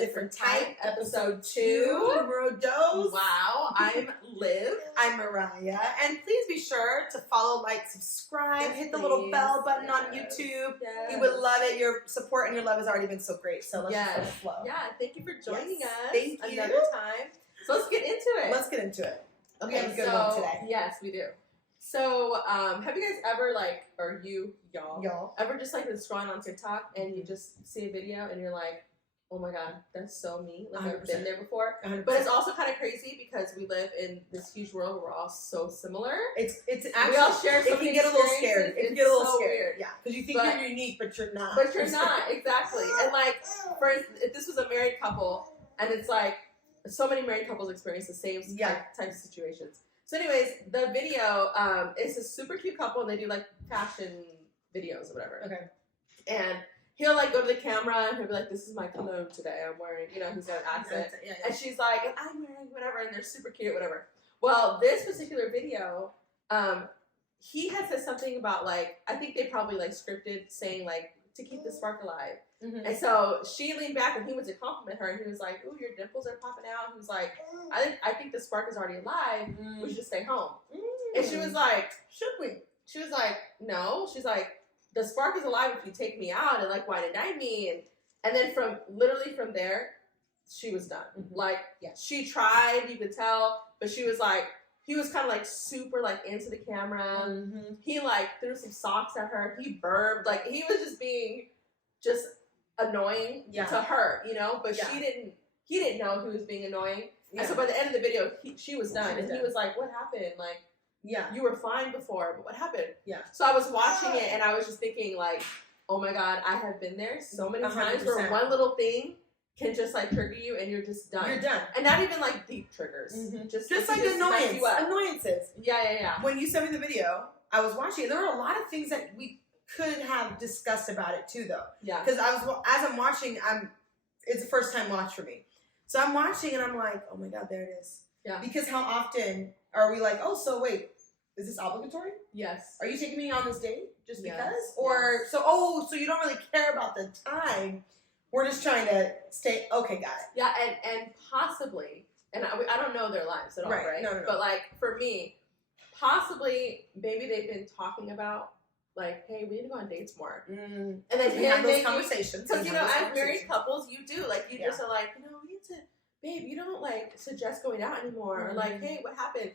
Different Type, episode 2. Numero dos. Wow, I'm Liv. I'm Mariah. And please be sure to follow, like, subscribe, hit the little bell button on YouTube. Yes. We would love it. Your support and your love has already been so great. So let's just let it flow. Yeah, thank you for joining us. Thank you. Another time. So let's get into it. Let's get into it. Okay, we have a good one today. Yes, we do. So, have you guys ever, like, or y'all, ever just, like, been scrolling on TikTok and you just see a video and you're like, oh my god, that's so me. Like, 100%. I've been there before. 100%. But it's also kind of crazy because we live in this huge world where we're all so similar. It's actually, we all share so it can many get a little experiences. scary. It can get a little so scary. weird. Yeah, because you think you're unique, but you're not. But you're not, exactly. And, like, for instance, if this was a married couple, and it's like, so many married couples experience the same type of situations. So anyways, the video is a super cute couple, and they do, like, fashion videos or whatever. Okay. And he'll, like, go to the camera, and he'll be like, this is my cologne today. I'm wearing, you know, he's got an accent. Yeah. And she's like, and I'm wearing whatever, and they're super cute, whatever. Well, this particular video, he had said something about, like, I think they probably, like, scripted saying, like, to keep the spark alive. Mm-hmm. And so she leaned back and he went to compliment her, and he was like, ooh, your dimples are popping out. He was like, I think the spark is already alive. We should just stay home. And she was like, should we? She was like, no. She's like, the spark is alive if you take me out and, like, wine and dine me. And then literally from there, she was done. Mm-hmm. Like, she tried, you could tell, but she was like, he was kind of, like, super, like, into the camera. Mm-hmm. He, like, threw some socks at her. He burped. Like, he was just being just annoying to her, you know? But he didn't know he was being annoying. Yeah. And so by the end of the video, she was done. And he was like, what happened? Like, you were fine before, but what happened? Yeah. So I was watching it, and I was just thinking, like, oh, my God, I have been there so many 100%. times where one little thing can just, like, trigger you, and you're just done. You're done. And not even, like, deep triggers. Mm-hmm. Just like annoyances. Yeah. When you sent me the video, I was watching it. There were a lot of things that we could have discussed about it too, though. Yeah. Because as I'm watching, it's a first time watch for me. So I'm watching and I'm like, oh my God, there it is. Yeah. Because how often are we like, oh, so wait, is this obligatory? Yes. Are you taking me on this date just because? Or so you don't really care about the time. We're just trying to stay. Okay, got it. Yeah, and possibly, and I don't know their lives at all, right? No. But, like, for me, possibly, maybe they've been talking about, like, hey, we need to go on dates more. And then we have those conversations. Because, you know, as married couples, you do. Like, you just are like, you know, we need to, babe, you don't, like, suggest going out anymore. Or, like, hey, what happened?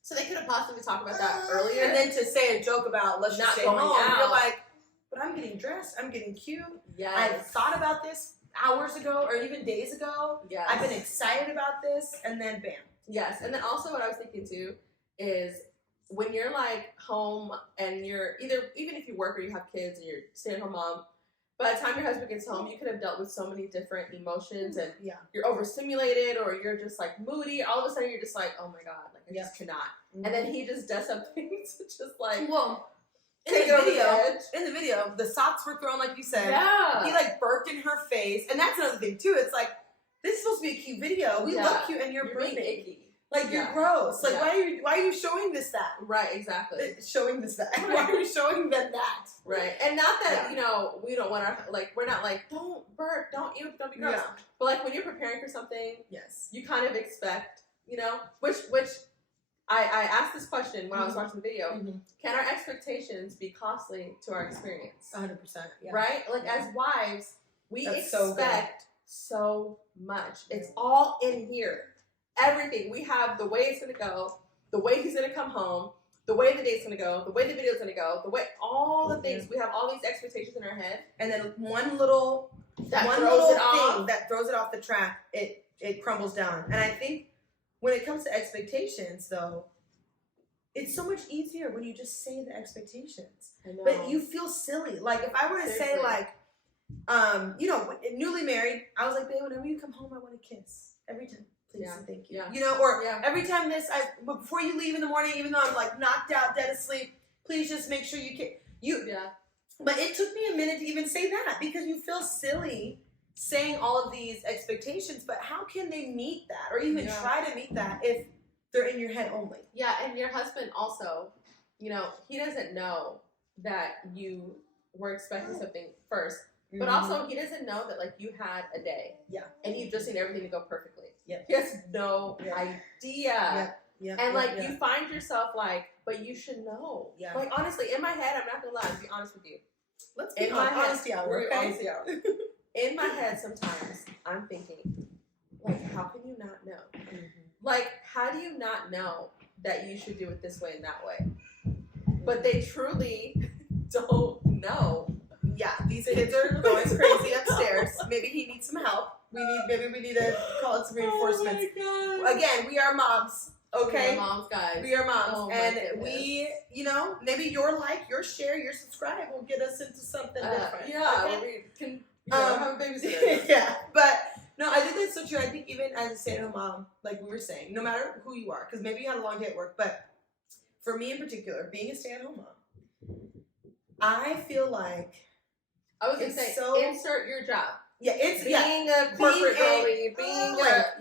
So they could have possibly talked about that earlier. And then to say a joke about, let's just stay home. You're like, but I'm getting dressed. I'm getting cute. Yes. I've thought about this hours ago or even days ago. Yes. I've been excited about this. And then bam. Yes. And then also what I was thinking, too, is when you're, like, home and you're even if you work or you have kids and you're stay-at-home mom, by the time your husband gets home, you could have dealt with so many different emotions, and you're overstimulated or you're just, like, moody. All of a sudden, you're just like, oh my God, like, I just cannot. Mm-hmm. And then he just does something to just, like, in the video, the socks were thrown, like you said. Yeah. He, like, burped in her face, and that's another thing too. It's like, this is supposed to be a cute video. We look cute, and you're being icky. Like, you're gross. Like, why are you showing this that? Right, exactly. Showing this that. Why are you showing them that? Right. And not that, you know, we don't want our, like, we're not like, don't burp, don't be gross. Yeah. But, like, when you're preparing for something, you kind of expect, you know, which I asked this question when I was watching the video. Mm-hmm. Can our expectations be costly to our experience? 100%. Yeah. Right? Like, as wives, we expect so much. It's all in here. Everything. We have the way it's going to go, the way he's going to come home, the way the date's going to go, the way the video's going to go, the way, all the things. We have all these expectations in our head. And then one little thing that throws it off the track, it crumbles down. And I think when it comes to expectations, though, it's so much easier when you just say the expectations. I know. But you feel silly. Like, if I were to say, like, you know, newly married, I was like, babe, whenever you come home, I want to kiss. Every time. Please and thank you. Yeah. You know, or every time before you leave in the morning, even though I'm, like, knocked out, dead asleep, please just make sure But it took me a minute to even say that, because you feel silly saying all of these expectations, but how can they meet that or even try to meet that if they're in your head only? Yeah, and your husband also, you know, he doesn't know that you were expecting something first. But also, he doesn't know that, like, you had a day. Yeah. And you've just seen everything to go perfectly. Yeah. He has no idea. Yeah. Yeah. And, like, you find yourself, like, but you should know. Yeah. Like, honestly, in my head, I'm not going to lie, to be honest with you. Let's be honesty hour, okay? Honesty hour. In my head, sometimes, I'm thinking, like, how can you not know? Mm-hmm. Like, how do you not know that you should do it this way and that way? But they truly don't know. Yeah, these kids are going crazy upstairs. Maybe he needs some help. Maybe we need to call it some reinforcements. Oh my God. Again, we are moms. Okay? We are moms, guys. We are moms. Oh and we, maybe your like, your share, your subscribe will get us into something different. Yeah, okay? we can have a babysitter. Yeah, but no, I think that's so true. I think even as a stay-at-home mom, like we were saying, no matter who you are, because maybe you had a long day at work, but for me in particular, being a stay-at-home mom, I feel like I was going to say, insert your job. Yeah, it's being a corporate girlie,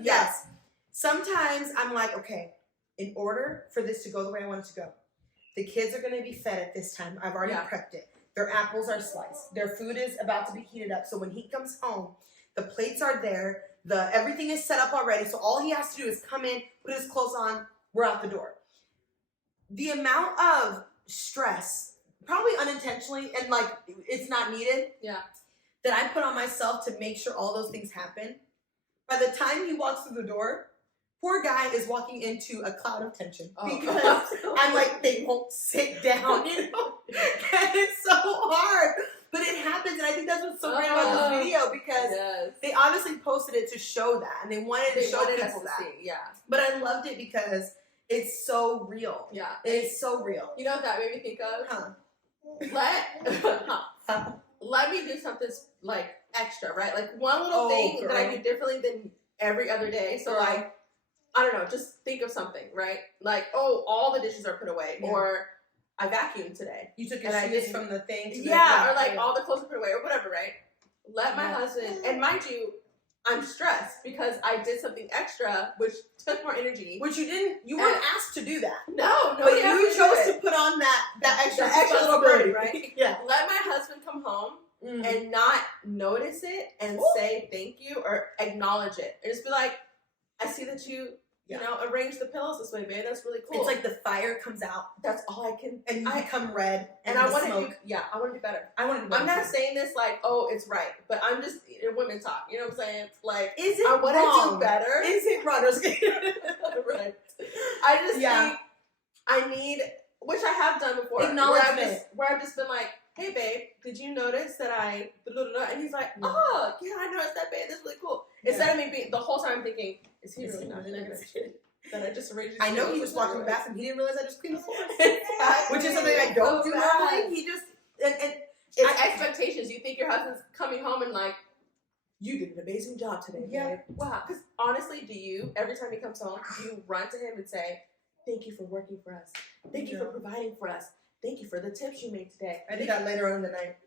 yes. Sometimes I'm like, okay, in order for this to go the way I want it to go, the kids are going to be fed at this time. I've already prepped it. Their apples are sliced. Their food is about to be heated up. So when he comes home, the plates are there. Everything is set up already. So all he has to do is come in, put his clothes on. We're out the door. The amount of stress, probably unintentionally, and like it's not needed. Yeah. That I put on myself to make sure all those things happen. By the time he walks through the door, poor guy is walking into a cloud of tension because I'm like, they won't sit down, And it's so hard. But it happens, and I think that's what's so great about this video because they obviously posted it to show that, and they wanted to show people that. Yeah. But I loved it because it's so real. Yeah. It's so real. You know what that made me think of? Let me do something like extra, right? Like one little thing that I do differently than every other day. So like, I don't know, just think of something, right? Like, all the dishes are put away, or I vacuumed today. You took your shoes from the thing to or like all the clothes are put away, or whatever, right? Let my husband, and mind you, I'm stressed because I did something extra, which took more energy. Which you weren't asked to do that. No, but you chose to put on that extra little burden, right? Yeah. Let my husband come home and not notice it and say thank you or acknowledge it. And just be like, I see that you arrange the pillows this way, babe. That's really cool. It's like the fire comes out. That's all I can. And you become red. And I want to do, I want to do better. I'm not saying this like, it's right. But I'm just, women talk. You know what I'm saying? Like, I want to do better. Is it wrong? Right. I just think I need, which I have done before. Acknowledgement. Where I've just been like, hey, babe, did you notice that I, and he's like, oh, yeah, I noticed that, babe. That's really cool. Instead of me being, the whole time thinking, is he really not doing that I just arranged? I know he was walking the bathroom. He didn't realize I just cleaned the floor. Which is something I don't do normally. He just, it's expectations. You think your husband's coming home and like, you did an amazing job today, babe. Wow. Because honestly, every time he comes home, do you run to him and say, thank you for working for us. Thank you for providing for us. Thank you for the tips you made today. I did that later on in the night.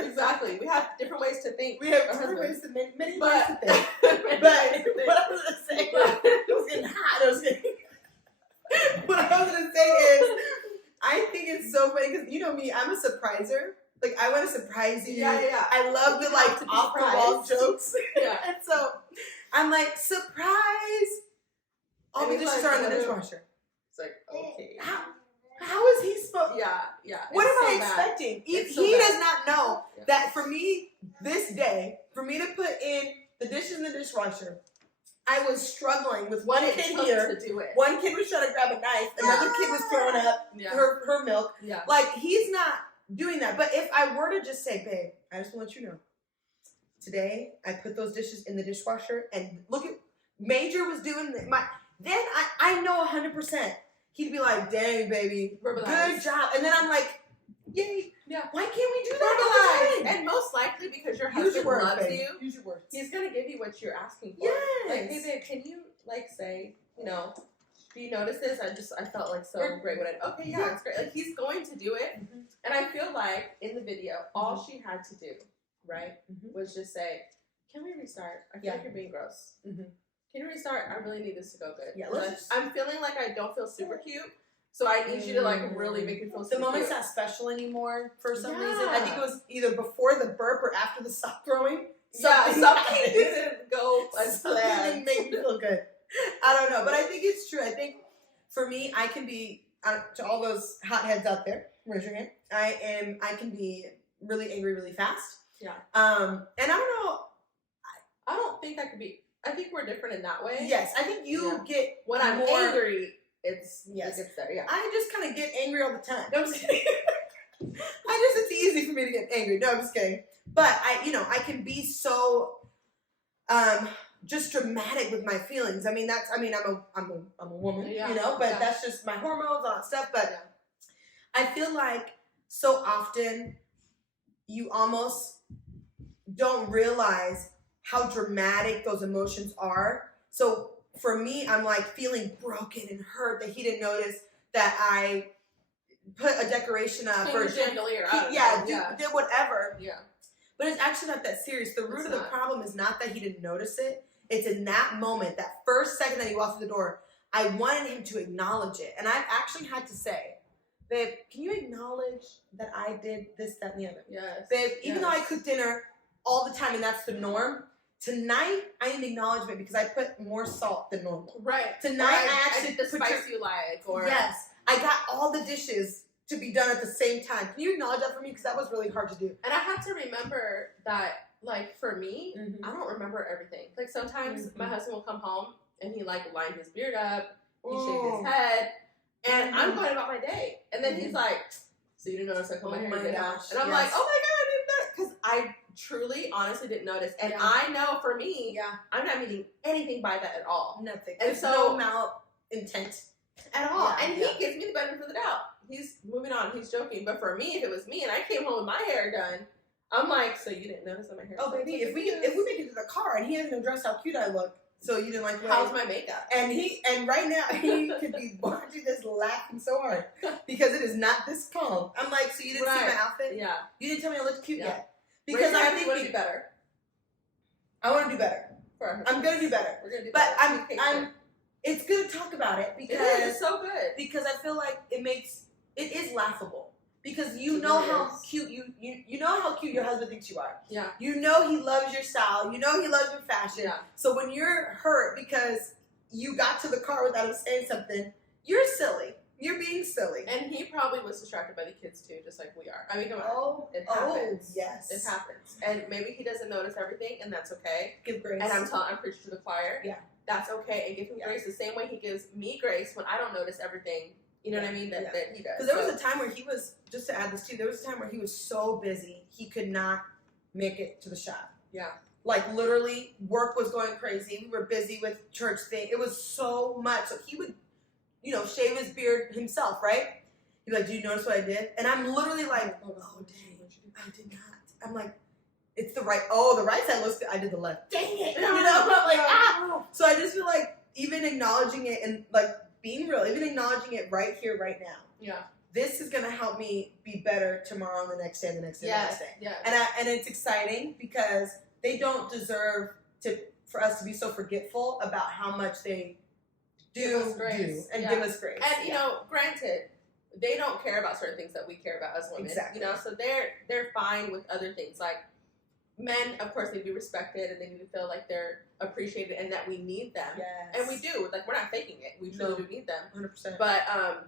Exactly. We have different ways to think. We have different ways to think. Many ways to think. But what I was going to say, it was getting hot. What I was going to say is, I think it's so funny because you know me, I'm a surpriser. Like I want to surprise you. Yeah. I love the like off the wall jokes. Yeah. And so I'm like, surprise! All the dishes are in the dishwasher. It's like, okay. How is he supposed? Yeah. What am I expecting? He does not know that for me, this day, for me to put in the dishes in the dishwasher, I was struggling with one kid here. To do it. One kid was trying to grab a knife. Another kid was throwing up her milk. Yeah. Like, he's not doing that. But if I were to just say, babe, I just want you to know, today I put those dishes in the dishwasher and look at, Major was doing then I know 100%. He'd be like, dang, baby, good job. And then I'm like, yay. Yeah. Why can't we do that all the time? And most likely because your husband loves you. Use your words. He's going to give you what you're asking for. Yes. Like, hey, babe, can you, like, say, do you notice this? I felt like so great when it's great. Like, he's going to do it. Mm-hmm. And I feel like in the video, all she had to do, right, was just say, can we restart? I feel like you're being gross. Mm-hmm. Can you restart? I really need this to go good. Yeah, I'm feeling like I don't feel super cute, So I need you to like really make me feel the moment's not special anymore for some reason. I think it was either before the burp or after the stop growing. Something didn't go as planned. Something make me feel good. I don't know, but I think it's true. I think for me, I can be to all those hotheads out there. Raise your hand. I can be really angry really fast. Yeah. And I don't know. I don't think I could be. I think we're different in that way. Yes, I think you get when I'm angry. It's there. Yeah. I just kind of get angry all the time. No, I'm just kidding. It's easy for me to get angry. No, I'm just kidding. But I can be so just dramatic with my feelings. I'm a woman, but that's just my hormones, all that stuff. But I feel like so often you almost don't realize how dramatic those emotions are. So for me, I'm like feeling broken and hurt that he didn't notice that I put a decoration up or did whatever. Yeah. But it's actually not that serious. The root of the problem is not that he didn't notice it. It's in that moment, that first second that he walked through the door, I wanted him to acknowledge it. And I've actually had to say, babe, can you acknowledge that I did this, that, and the other? Yes. Babe, even though I cook dinner all the time and that's the norm, tonight I need acknowledgement because I put more salt than normal. Right. Tonight I actually put the spice you like. Or yes, I got all the dishes to be done at the same time. Can you acknowledge that for me? Because that was really hard to do. And I had to remember that, like, for me, I don't remember everything. Like, sometimes my husband will come home and he, like, lined his beard up, he shaved his head, and I'm going about my day. And then he's like, so you didn't notice I put my hair down? And I'm like, oh my God, I didn't know. Because I truly, honestly didn't notice. And I know for me, I'm not meaning anything by that at all. Nothing. And there's so, no malintent at all. And he gives me the benefit of the doubt. He's moving on. He's joking. But for me, if it was me and I came home with my hair done, I'm like, so you didn't notice that my hair? Oh, baby, if we make it to the car and he hasn't addressed how cute I look, so you didn't like how's my makeup? And right now he could be watching this laughing so hard because it is not this calm. I'm like, so you didn't see my outfit? Yeah. You didn't tell me I looked cute yet. Because I think we want to do better. I want to do better. I'm gonna do better. We're gonna do better. But I'm. It's good to talk about it because it's so good. Because I feel like it is laughable because you know how cute you know how cute your husband thinks you are. Yeah. You know he loves your style. You know he loves your fashion. Yeah. So when you're hurt because you got to the car without him saying something, you're silly. You're being silly. And he probably was distracted by the kids too, just like we are. I mean, come on. It happens. Yes. It happens. And maybe he doesn't notice everything, and that's okay. Give grace. And I'm preaching to the choir. Yeah. That's okay. And give him grace the same way he gives me grace when I don't notice everything. You know what I mean? That he does. Because there was a time where he was, just to add this too, there was a time where he was so busy, he could not make it to the shop. Yeah. Like literally, work was going crazy. We were busy with church thing. It was so much. So he would, shave his beard himself, right? He'd be like, do you notice what I did? And I'm literally like, oh, dang, I did not. I'm like, it's the right side looks good. I did the left. Dang it. I'm like, ah. So I just feel like even acknowledging it and like being real, even acknowledging it right here, right now. Yeah. This is going to help me be better tomorrow and the next day and the next day and the next day. Yeah. And it's exciting because they don't deserve for us to be so forgetful about how much they do give us grace. And granted, they don't care about certain things that we care about as women. Exactly. So they're fine with other things. Like men, of course, they be respected and they need to feel like they're appreciated and that we need them. Yes. And we do. Like we're not faking it. We truly do need them. 100%. But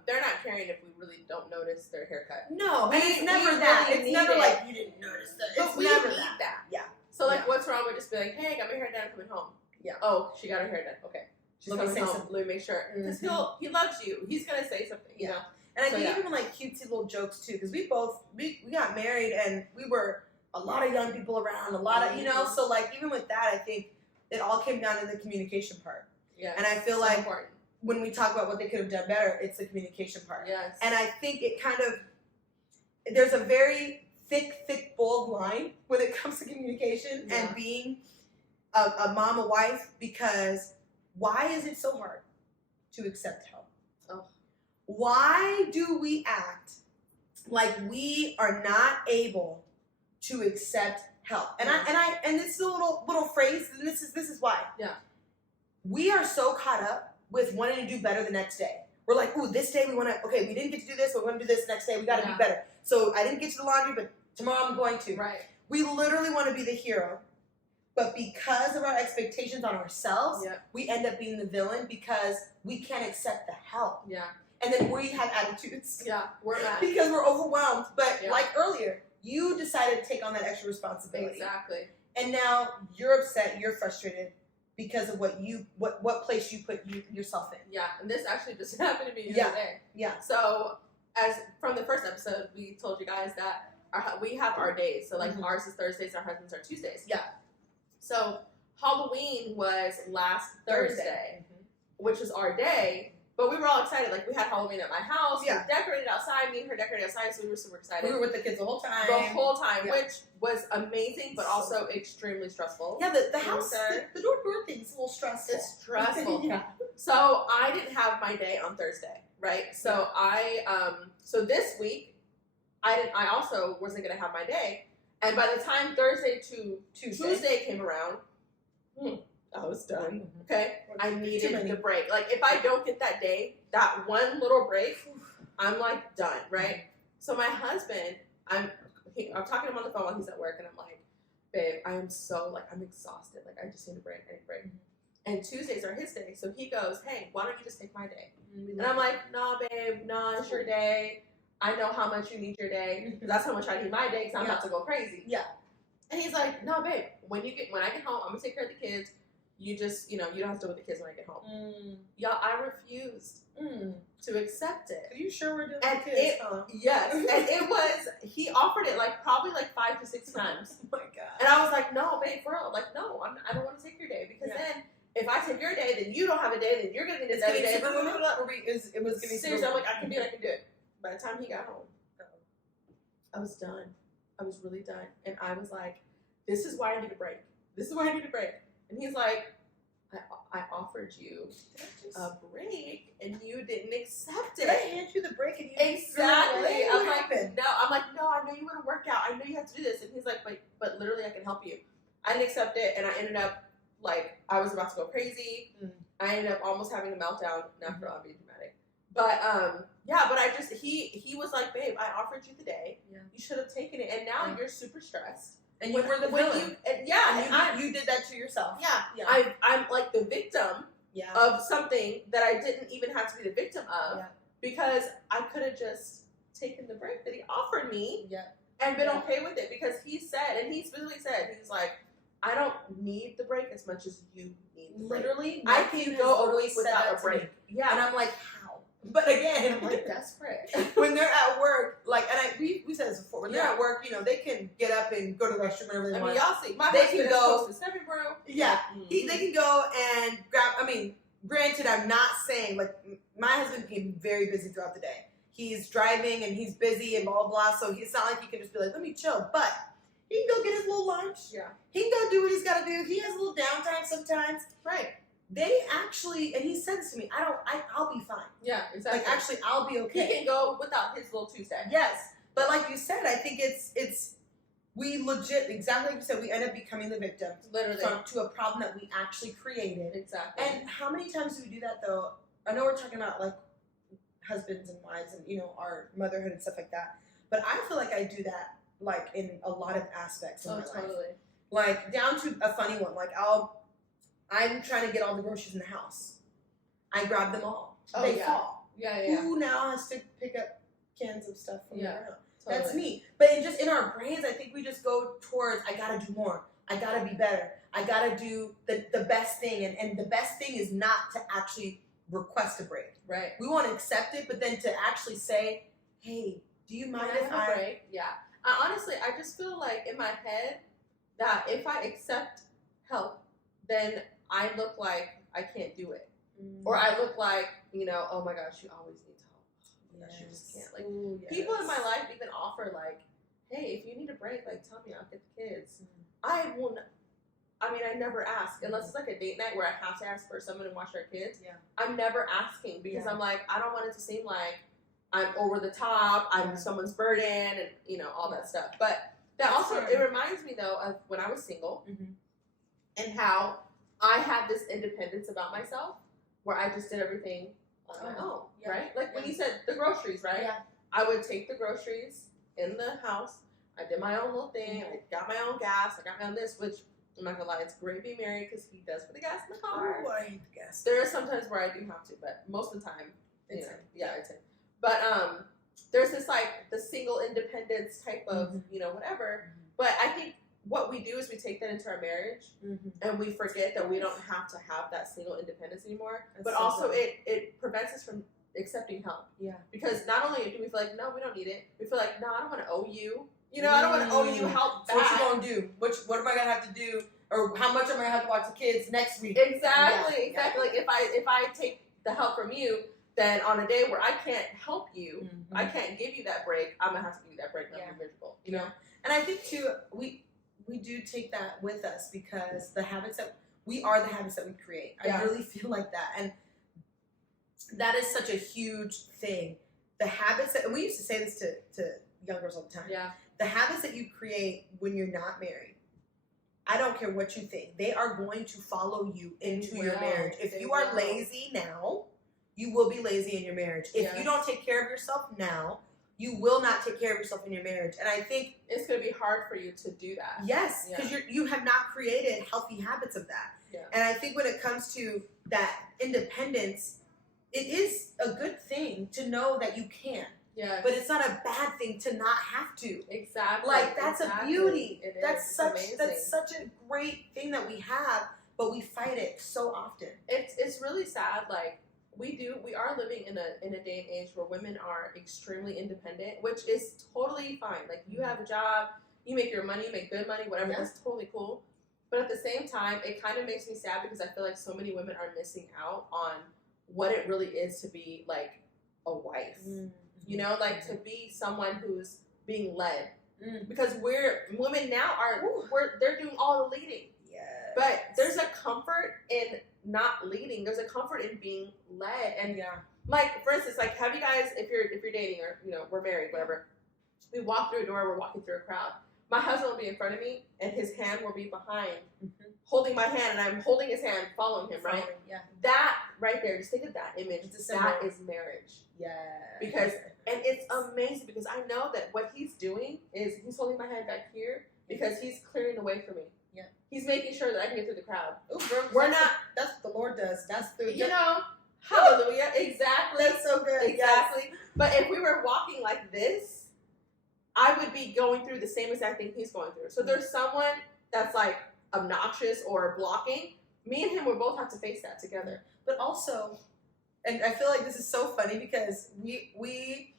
they're not caring if we really don't notice their haircut. No, and it's never that. Really it's never like you didn't notice that. But we never need that. Yeah. So what's wrong with just being like, hey, I got my hair done, coming home. Yeah. Oh, she got her hair done. Okay. She's coming home. Something. Let me make sure. Because he loves you. He's gonna say something. You know. And I think even like cutesy little jokes too, because we got married and we were a lot of young people around, a lot of so like even with that, I think it all came down to the communication part. Yeah. And I feel like important. When we talk about what they could have done better, it's the communication part. Yes. And I think it kind of there's a very thick, bold line when it comes to communication and being a mom, a wife, because why is it so hard to accept help? Oh. Why do we act like we are not able to accept help? And this is a little phrase, and this is why. Yeah. We are so caught up with wanting to do better the next day. we're like, ooh, this day we want to, okay, we didn't get to do this, but we're going to do this next day. We got to be better. So I didn't get to the laundry, but tomorrow I'm going to. Right. We literally want to be the hero. But because of our expectations on ourselves, we end up being the villain because we can't accept the help. Yeah. And then we have attitudes. Yeah, we're mad. Because we're overwhelmed. But like earlier, you decided to take on that extra responsibility. Exactly. And now you're upset, you're frustrated because of what place you put yourself in. Yeah, and this actually just happened to me the other day. Yeah. So, as from the first episode, we told you guys that we have our days. So, like, ours is Thursdays, our husband's are Tuesdays. Yeah. So, Halloween was last Thursday, which was our day. But we were all excited. Like, we had Halloween at my house. Yeah. We decorated outside. Me and her decorated outside, so we were super excited. We were with the kids the whole time. Which was amazing, but also extremely stressful. Yeah, the house, the door thing's a little stressful. It's stressful. Yeah. So I didn't have my day on Thursday, right? So so this week, I also wasn't going to have my day. And by the time Thursday to Tuesday came around, I was done. Okay, I needed the break. Like, if I don't get that day, that one little break, I'm like done, right? So my husband, I'm talking to him on the phone while he's at work, and I'm like, babe, I am so like I'm exhausted. Like, I just need a break. I need a break. And Tuesdays are his day, so he goes, hey, why don't you just take my day? And I'm like, no, babe, no, it's your day. I know how much you need your day. That's how much I need my day because I'm about to go crazy. Yeah. And he's like, no, babe, when I get home, I'm gonna take care of the kids. You just, you don't have to deal with the kids when I get home. Y'all, I refused to accept it. Are you sure we're doing the kids? Yes. And it was, he offered it probably 5 to 6 times. Oh my God. And I was like, no, babe, for real. Like, no, I don't want to take your day. Because then, if I take your day, then you don't have a day, then you're going to need a day. It was giving seriously, I'm like, I can do it. By the time he got home, I was done. I was really done. And I was like, this is why I need a break. And he's like, I offered you a break and you didn't accept it. Did I hand you the break and you exactly? I'm like, no, I know you want to work out. I know you have to do this. And he's like, but literally I can help you. I didn't accept it, and I ended up I was about to go crazy. I ended up almost having a meltdown. After all, I'm being dramatic. But but I just he was like, babe, I offered you the day. Yeah. You should have taken it, and now you're super stressed. And you were the villain. You did that to yourself. Yeah. I'm like the victim of something that I didn't even have to be the victim of because I could have just taken the break that he offered me and been okay with it because he said, and he specifically said, he's like, I don't need the break as much as you need the break. Literally, I can go a week without a break. Yeah. And I'm like, how? But again, I'm like desperate. When they're at work, we said this before, when they're at work, they can get up and go to the restroom whenever they want. Y'all see, my they can go to Seven Bro. Yeah. They can go and grab, granted, I'm not saying, my husband can be very busy throughout the day. He's driving and he's busy and blah, blah, blah, so it's not like he can just be like, let me chill, but he can go get his little lunch. Yeah. He can go do what he's got to do. He has a little downtime sometimes. Right. They actually, and he said this to me, I'll be fine. Yeah, exactly. Actually, I'll be okay. He can go without his little Tuesday. Yes. But like you said, I think we legit, exactly like you said, we end up becoming the victim. Literally. To a problem that we actually created. Exactly. And how many times do we do that, though? I know we're talking about, husbands and wives and, our motherhood and stuff like that. But I feel like I do that, in a lot of aspects of my life. Down to a funny one. I'm trying to get all the groceries in the house. I grab them all. They fall. Yeah. Who now has to pick up cans of stuff from their house? Totally. That's me. But in our brains, I think we just go towards, I gotta do more. I gotta be better. I gotta do the best thing. And the best thing is not to actually request a break. Right. We want to accept it, but then to actually say, hey, do you mind if I break? Yeah. Honestly, I just feel like in my head that if I accept help, then I look like I can't do it. Or I look like, oh my gosh, she always needs help. Oh my gosh, you just can't. People in my life even offer hey, if you need a break, tell me, I'll get the kids. I never ask, unless it's a date night where I have to ask for someone to watch their kids. Yeah. I'm never asking because I'm like, I don't want it to seem like I'm over the top, I'm someone's burden, and, all that stuff. But that also, it reminds me, though, of when I was single and how I had this independence about myself where I just did everything on my own, right? when you said the groceries, right? Yeah. I would take the groceries in the house. I did my own little thing. I got my own gas. I got my own this, which I'm not gonna lie, it's great being married because he does put the gas in the car. Oh, I hate the gas. There are some times where I do have to, but most of the time, it's him. Yeah, it's him. But there's this like the single independence type of whatever. But I think what we do is we take that into our marriage and we forget that we don't have to have that single independence anymore. But so also it prevents us from accepting help. Yeah. Because not only do we feel like, no, we don't need it, we feel like, no, I don't want to owe you. I don't want to owe you help back. So what you gonna do? What am I gonna have to do? Or how much am I gonna have to watch the kids next week? Exactly. Like if I take the help from you, then on a day where I can't help you, I can't give you that break, I'm gonna have to give you that break and I'm miserable. You know? And I think too, we do take that with us because the habits that we are the habits that we create. I really feel like that. And that is such a huge thing. The habits that, and we used to say this to young girls all the time. Yeah. The habits that you create when you're not married, I don't care what you think, they are going to follow you into your marriage. If you are lazy now, you will be lazy in your marriage. If you don't take care of yourself now, you will not take care of yourself in your marriage. And I think it's going to be hard for you to do that. Yes, because you have not created healthy habits of that. Yeah. And I think when it comes to that independence, it is a good thing to know that you can. Yeah. But it's not a bad thing to not have to. Exactly. Like that's a beauty. That's such a great thing that we have, but we fight it so often. It's really sad. Like we are living in a day and age where women are extremely independent, which is totally fine. Like you have a job, you make your money, you make good money, whatever. That's totally cool. But at the same time, it kind of makes me sad because I feel like so many women are missing out on what it really is to be like a wife. Like to be someone who's being led. Because women now they're doing all the leading. Yes. But there's a comfort in not leading. There's a comfort in being led. And like for instance, like have you guys, if you're dating or we're married, whatever, we walk through a door, we're walking through a crowd. My husband will be in front of me and his hand will be behind, holding my hand, and I'm holding his hand, following him, right? Yeah. That right there, just think of that image. That is marriage. Yeah. Because, and it's amazing because I know that what he's doing is he's holding my hand back here because he's clearing the way for me. Yeah. He's making sure that I can get through the crowd. Ooh, we're not, that's what the Lord does. That's the, hallelujah. Exactly. That's so good. Exactly. Yes. But if we were walking like this, I would be going through the same exact thing he's going through. So there's someone that's like obnoxious or blocking. Me and him would both have to face that together. But also, and I feel like this is so funny because we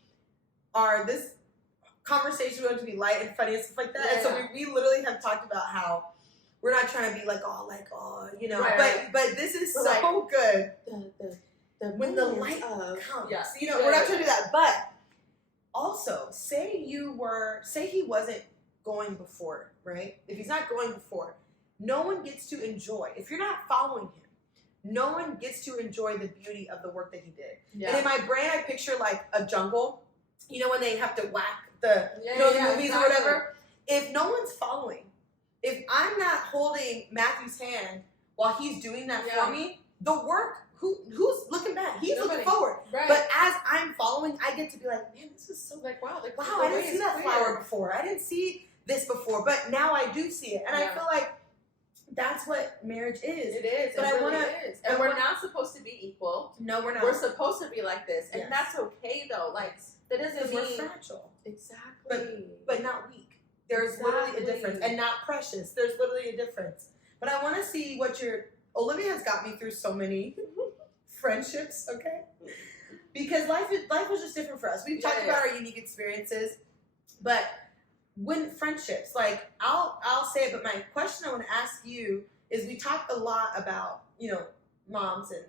are, this conversation is going to be light and funny and stuff like that. Yeah, and so we literally have talked about how we're not trying to be like, right. But this is we're so good. When the light comes. Yeah. We're not trying to do that. But also, say he wasn't going before, right? If he's not going before, no one gets to enjoy. If you're not following him, no one gets to enjoy the beauty of the work that he did. Yeah. And in my brain, I picture like a jungle, when they have to whack the, the movies or whatever. If no one's following, if I'm not holding Matthew's hand while he's doing that for me, the work, who's looking back? He's looking forward. Right. But as I'm following, I get to be like, man, this is so wow, I didn't see that flower before. I didn't see this before, but now I do see it. And I feel like that's what marriage is. It is. But And we're not supposed to be equal. No, we're not. We're supposed to be like this. And that's okay though. Like that doesn't mean we're fragile. Exactly. But not weak. There's literally a difference. And not precious. There's literally a difference. But I want to see what Olivia has got me through so many friendships, okay? Because life was just different for us. We've talked about our unique experiences, but when friendships, like I'll say it, but my question I want to ask you is, we talk a lot about moms and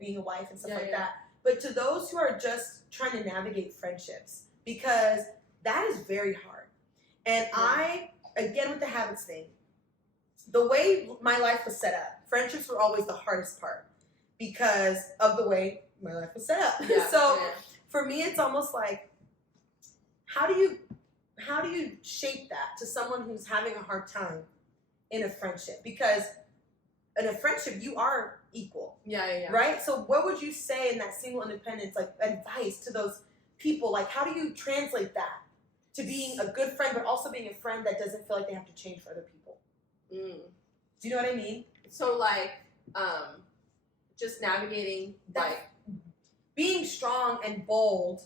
being a wife and stuff like that. But to those who are just trying to navigate friendships, because that is very hard. And I, again with the habits thing, the way my life was set up, friendships were always the hardest part because of the way my life was set up. Yeah, so for me, it's almost like, how do you shape that to someone who's having a hard time in a friendship? Because in a friendship, you are equal. Yeah. Right? So what would you say in that single independence, like advice to those people? Like, how do you translate that to being a good friend, but also being a friend that doesn't feel like they have to change for other people? Mm. Do you know what I mean? So like, just navigating that, like being strong and bold.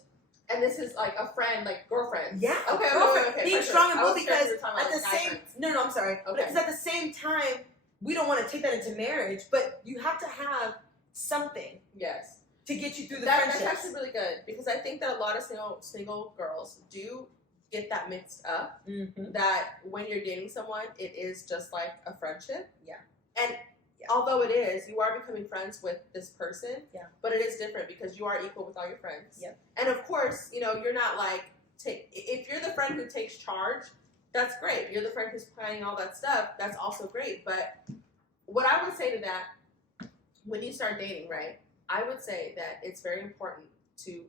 And this is like a friend, like girlfriend. Yeah. Okay. Being strong and bold because at the same. No, I'm sorry. Okay. Because at the same time, we don't want to take that into marriage, but you have to have something. Yes. To get you through the friendships. That's actually really good because I think that a lot of single girls do get that mixed up. Mm-hmm. That when you're dating someone, it is just like a friendship. Yeah. And although it is, you are becoming friends with this person. Yeah. But it is different because you are equal with all your friends. Yeah. And of course, you're not like if you're the friend who takes charge, that's great. You're the friend who's planning all that stuff. That's also great. But what I would say to that, when you start dating, right? I would say that it's very important to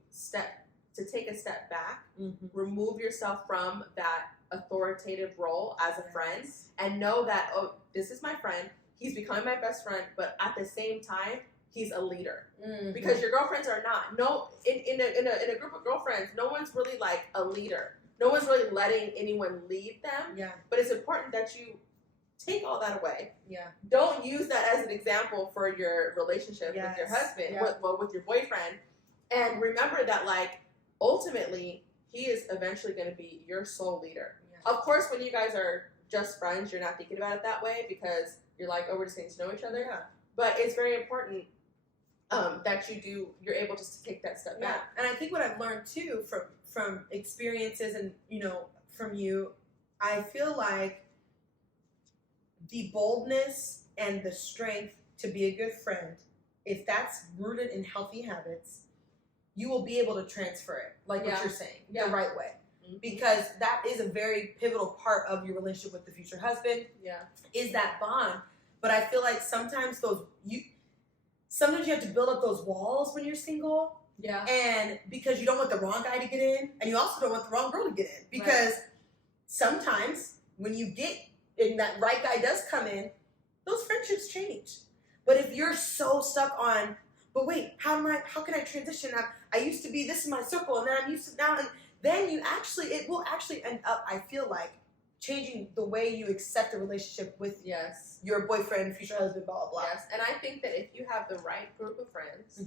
take a step back, remove yourself from that authoritative role as a friend, and know that, oh, this is my friend. He's becoming my best friend, but at the same time, he's a leader. Mm-hmm. Because your girlfriends are not. No, in a group of girlfriends, no one's really like a leader. No one's really letting anyone lead them. Yeah. But it's important that you take all that away. Yeah. Don't use that as an example for your relationship with your husband, with your boyfriend. And remember that, like, ultimately, he is eventually going to be your sole leader. Yeah. Of course, when you guys are just friends, you're not thinking about it that way because you're like, oh, we're just getting to know each other. Yeah. But it's very important that you're able just to take that step back. And I think what I've learned too from experiences and, from you, I feel like the boldness and the strength to be a good friend, if that's rooted in healthy habits, you will be able to transfer it, like what you're saying, the right way. Mm-hmm. Because that is a very pivotal part of your relationship with the future husband. Yeah. Is that bond. But I feel like sometimes you have to build up those walls when you're single. Yeah. And because you don't want the wrong guy to get in, and you also don't want the wrong girl to get in. Because sometimes when you get and that right guy does come in, those friendships change. But if you're so stuck on, but wait, how can I transition? I used to be, this is my circle, and then I'm used to now, and then it will actually end up, I feel like, changing the way you accept a relationship with your boyfriend, future husband, blah, blah, blah. Yes, and I think that if you have the right group of friends,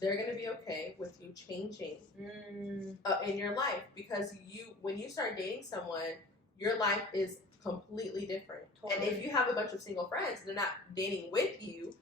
they're going to be okay with you changing in your life. Because when you start dating someone, your life is completely different. Totally. And if you have a bunch of single friends and they're not dating with you,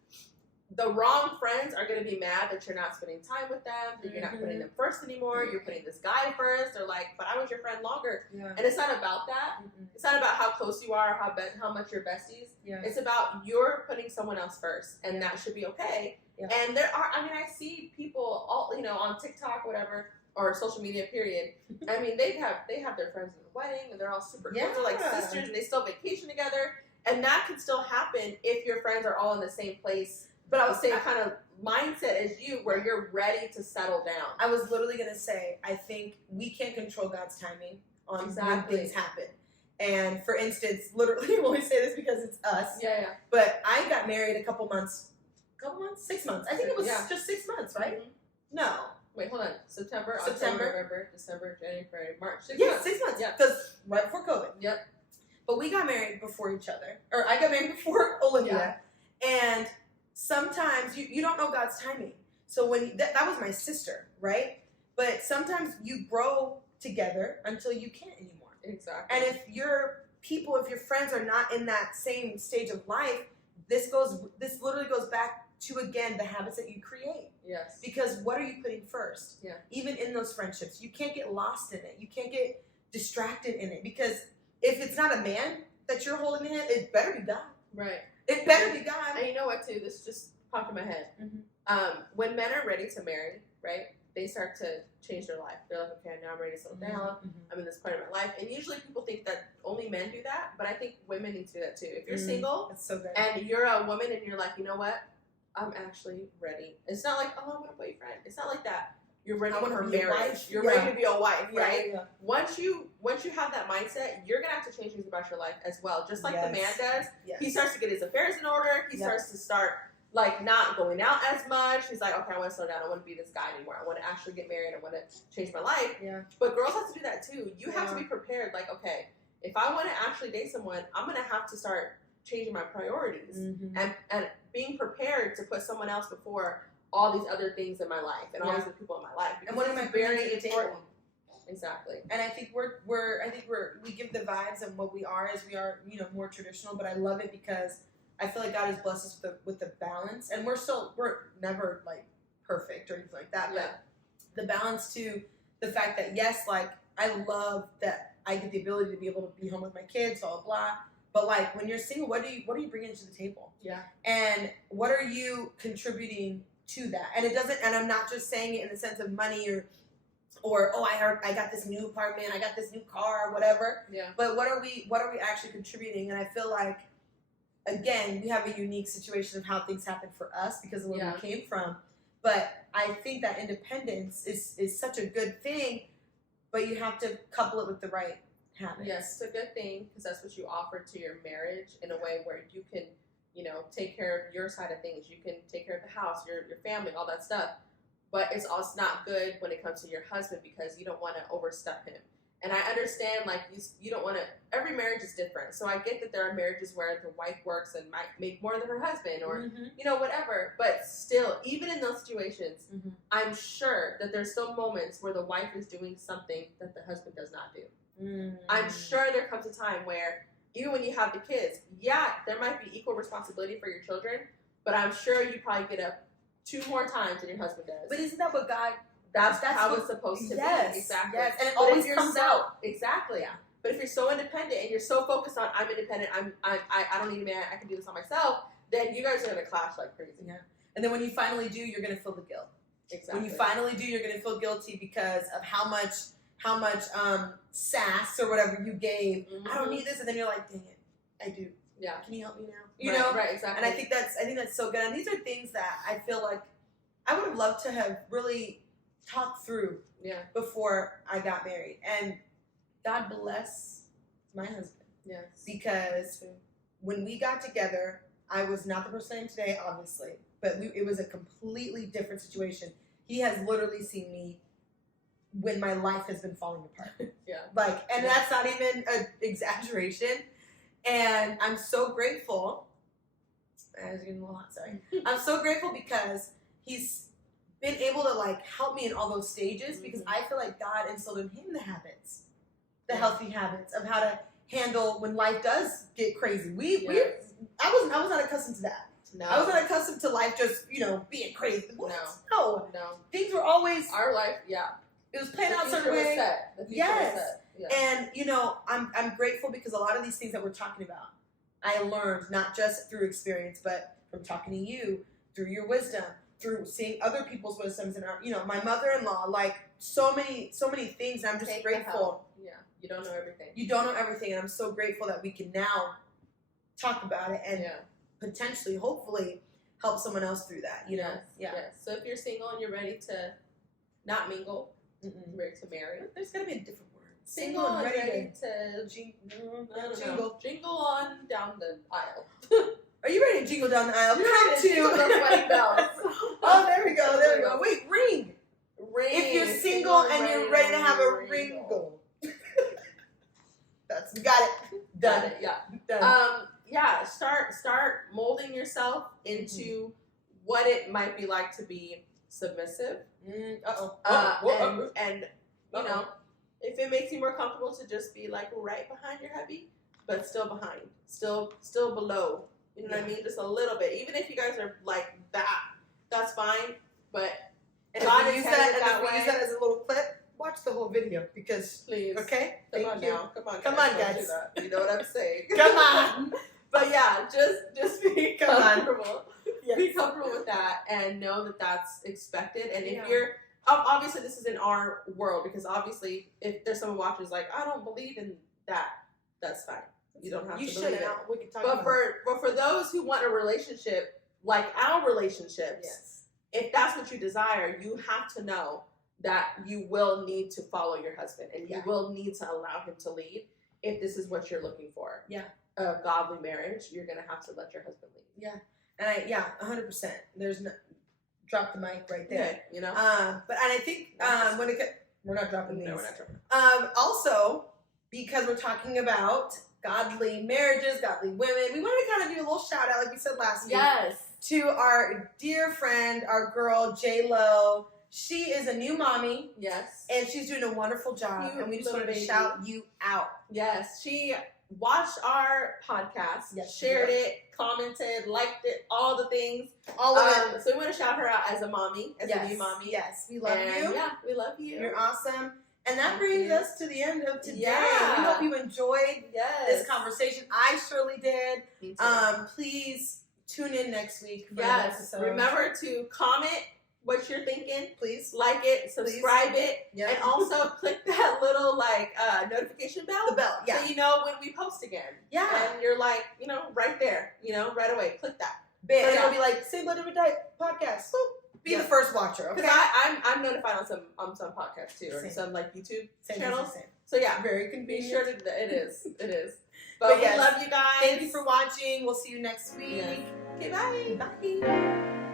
the wrong friends are going to be mad that you're not spending time with them, that you're not putting them first anymore, you're putting this guy first. They're like, but I was your friend longer. Yeah. And it's not about that. It's not about how close you are or how much you're besties. Yeah. It's about you're putting someone else first, and that should be okay. Yeah. And I see people all, on TikTok, whatever, or social media, period. I mean, they have their friends in the wedding, and they're all super close. They're like sisters, and they still vacation together. And that can still happen if your friends are all in the same place, but I was saying kind of mindset as you, where you're ready to settle down. I was literally going to say, I think we can't control God's timing on when things happen. And for instance, literally, we only say this because it's us. Yeah. But I got married a couple months, 6 months. I think it was just 6 months, right? Mm-hmm. No. Wait, hold on. September, October, November, December, January, February, March. 6 months. 6 months. Yeah. Because right before COVID. Yep. But we got married before each other. Or I got married before Olivia. Yeah. And sometimes you don't know God's timing. So when that was my sister, right? But sometimes you grow together until you can't anymore. Exactly. And if your friends are not in that same stage of life, this literally goes back to, again, the habits that you create. Yes. Because what are you putting first? Yeah. Even in those friendships, you can't get lost in it. You can't get distracted in it. Because if it's not a man that you're holding in, it better be God. Right. It better be God. And you know what, too? This just popped in my head. Mm-hmm. When men are ready to marry, right, they start to change their life. They're like, okay, now I'm ready to settle down. Mm-hmm. I'm in this point of my life. And usually people think that only men do that, but I think women need to do that, too. If you're single that's so good. And you're a woman and you're like, you know what? I'm actually ready. It's not like, oh, I want a boyfriend. It's not like that. you're ready for marriage. You're ready to be a wife, right? Yeah. Once you have that mindset, you're gonna have to change things about your life as well. Just like the man does. Yes. He starts to get his affairs in order. He starts to start like not going out as much. He's like, okay, I want to slow down. I want to be this guy anymore. I want to actually get married. I want to change my life. Yeah. But girls have to do that too. You have to be prepared. Like, okay, if I want to actually date someone, I'm gonna have to start changing my priorities and being prepared to put someone else before all these other things in my life and all these other people in my life. And what am I bringing to the table? Exactly. And I think we give the vibes of what we are as we are, more traditional, but I love it because I feel like God has blessed us with the balance, and we're never like perfect or anything like that, but the balance to the fact that yes, like I love that I get the ability to be able to be home with my kids, blah, blah, blah. But like when you're single, what are you bringing to the table? Yeah. And what are you contributing to that? And it doesn't, and I'm not just saying it in the sense of money or I got this new apartment, I got this new car, whatever. Yeah. But what are we actually contributing? And I feel like, again, we have a unique situation of how things happen for us because of where we came from. But I think that independence is such a good thing, but you have to couple it with the right habits. Yes, it's a good thing because that's what you offer to your marriage in a way where you can, take care of your side of things. You can take care of the house, your family, all that stuff. But it's also not good when it comes to your husband because you don't want to overstep him. And I understand, like, you don't want to, every marriage is different. So I get that there are marriages where the wife works and might make more than her husband or, whatever. But still, even in those situations, I'm sure that there's still moments where the wife is doing something that the husband does not do. I'm sure there comes a time where, even when you have the kids, there might be equal responsibility for your children, but I'm sure you probably get up 2 more times than your husband does. But isn't that what God... That's how it's supposed to be. Exactly. Yes, and it always comes out. Exactly. Yeah. But if you're so independent and you're so focused on I'm independent, I don't need a man, I can do this on myself, then you guys are gonna clash like crazy. Yeah. And then when you finally do, you're gonna feel the guilt. Exactly. When you finally do, you're gonna feel guilty because of how much sass or whatever you gave. I don't need this, and then you're like, dang it, I do. Yeah. Can you help me now? You know? Right, exactly. And I think that's so good. And these are things that I feel like I would have loved to have really talked through before I got married. And God bless my husband. Yes. Because when we got together, I was not the person I am today, obviously, but it was a completely different situation. He has literally seen me when my life has been falling apart. And that's not even an exaggeration. And I'm so grateful. I was getting a little hot, sorry. I'm so grateful because he's been able to like help me in all those stages because I feel like God instilled in him the habits, the healthy habits of how to handle when life does get crazy. I was not accustomed to that. No. I was not accustomed to life just, being crazy. No. Things were always our life, it was playing out a certain way. Yes. And I'm grateful because a lot of these things that we're talking about, I learned not just through experience, but from talking to you, through your wisdom, through seeing other people's wisdoms, and my mother-in-law, like so many things. And I'm just grateful. Yeah, you don't know everything. You don't know everything, and I'm so grateful that we can now talk about it and potentially, hopefully, help someone else through that. Yes. So if you're single and you're ready to not mingle, ready to marry, there's gotta be a different word. Single and ready to jingle on down the aisle. Are you ready to jingle down the aisle? Come to those wedding bells. Oh, there we go. Wait, ring. If you're single and you're ready to have a ringle. We got it. Done. Got it. Done. Start molding yourself into what it might be like to be submissive. And if it makes you more comfortable to just be like right behind your hubby, but still behind, still below. You know what I mean? Just a little bit. Even if you guys are like that, that's fine. But God use that as a little clip. Watch the whole video because please. Okay? Come on, guys. You know what I'm saying? Come on. But yeah, just be comfortable. Yes. Be comfortable with that and know that that's expected. And if you're obviously this is in our world because obviously if there's someone watching who's like I don't believe in that, that's fine. You don't have to believe it. We can talk but for those who want a relationship like our relationships, if that's what you desire, you have to know that you will need to follow your husband, and you will need to allow him to lead if this is what you're looking for. Yeah. A godly marriage, you're going to have to let your husband lead. Yeah. And 100%. There's no, drop the mic right there. Yeah, you know? But, and I think, when we're not dropping these. No, we're not dropping. Also, because we're talking about godly marriages, godly women, we wanted to kind of do a little shout out, like we said last week. Yes. To our dear friend, our girl, J-Lo. She is a new mommy. Yes. And she's doing a wonderful job. And we just wanted to shout you out. Yes. She watched our podcast, shared it, commented, liked it, all the things. All of it. So we want to shout her out as a mommy, as a new mommy. Yes. We love you. Yeah, we love you. You're awesome. And that brings us to the end of today. Yeah. We hope you enjoyed this conversation. I surely did. Me too. Please tune in next week for yes. an episode. Remember to comment what you're thinking. Please. Like it, subscribe it, and also click that little notification bell. The bell, yeah. So you know when we post again. Yeah. And you're like, right there, right away. Click that. Bam. And it'll be like, Same Blood Every Day podcast. Boop. Be the first watcher, okay? Because I'm notified on some podcasts too, or some YouTube channels. So yeah, very convenient. Be sure to it is. But we love you guys. Thank you for watching. We'll see you next week. Yes. Okay, bye. Bye.